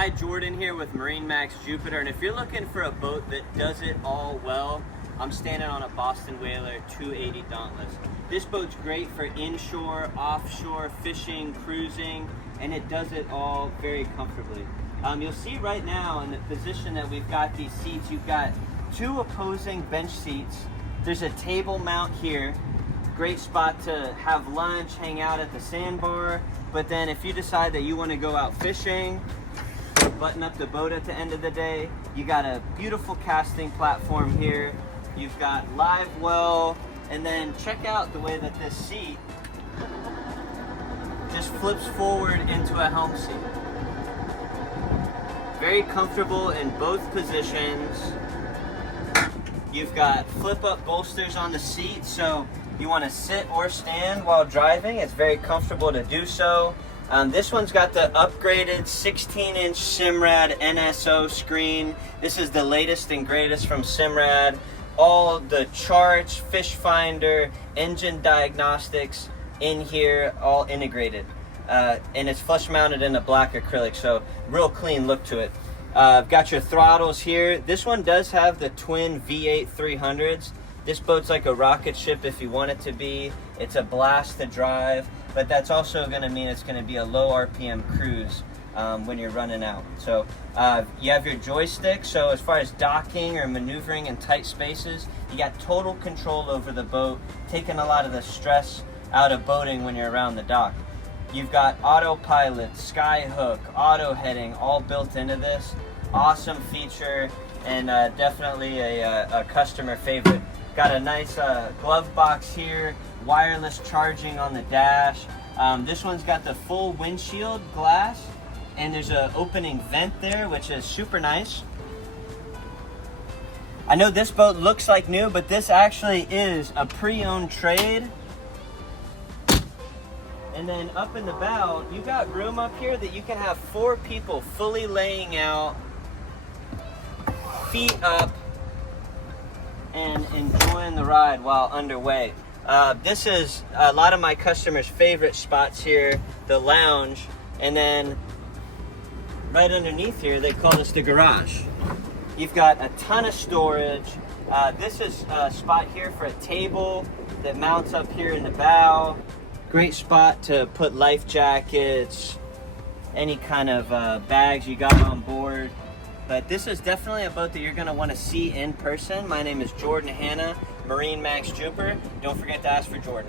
Hi, Jordan here with MarineMax Jupiter, and if you're looking for a boat that does it all well, I'm standing on a Boston Whaler 280 Dauntless. This boat's great for inshore, offshore, fishing, cruising, and it does it all very comfortably. You'll see right now in the position that we've got these seats, you've got two opposing bench seats. There's a table mount here. Great spot to have lunch, hang out at the sandbar. But then if you decide that you want to go out fishing, button up the boat at the end of the day, you got a beautiful casting platform here. You've got live well, and then check out the way that this seat just flips forward into a helm seat. Very comfortable in both positions. You've got flip-up bolsters on the seat, so you want to sit or stand while driving. It's very comfortable to do so. This one's got the upgraded 16-inch Simrad NSO screen. This is the latest and greatest from Simrad. All the charts, fish finder, engine diagnostics in here, all integrated. And it's flush mounted in a black acrylic, so real clean look to it. Got your throttles here. This one does have the twin V8 300s. This boat's like a rocket ship if you want it to be. It's a blast to drive, but that's also going to mean it's going to be a low RPM cruise when you're running out. So you have your joystick, so as far as docking or maneuvering in tight spaces, you got total control over the boat, taking a lot of the stress out of boating when you're around the dock. You've got autopilot, skyhook, auto heading, all built into this. Awesome feature, and definitely a customer favorite. Got a nice glove box here, wireless charging on the dash. This one's got the full windshield glass, and there's an opening vent there, which is super nice. I know this boat looks like new, but this actually is a pre-owned trade. And then up in the bow, you got room up here that you can have 4 people fully laying out, feet up, and enjoying the ride while underway. This is a lot of my customers' favorite spots here, the lounge, and then right underneath here, they call this the garage. You've got a ton of storage. This is a spot here for a table that mounts up here in the bow. Great spot to put life jackets, any kind of bags you got on board. But this is definitely a boat that you're going to want to see in person. My name is Jordan Hanna, MarineMax Jupiter. Don't forget to ask for Jordan.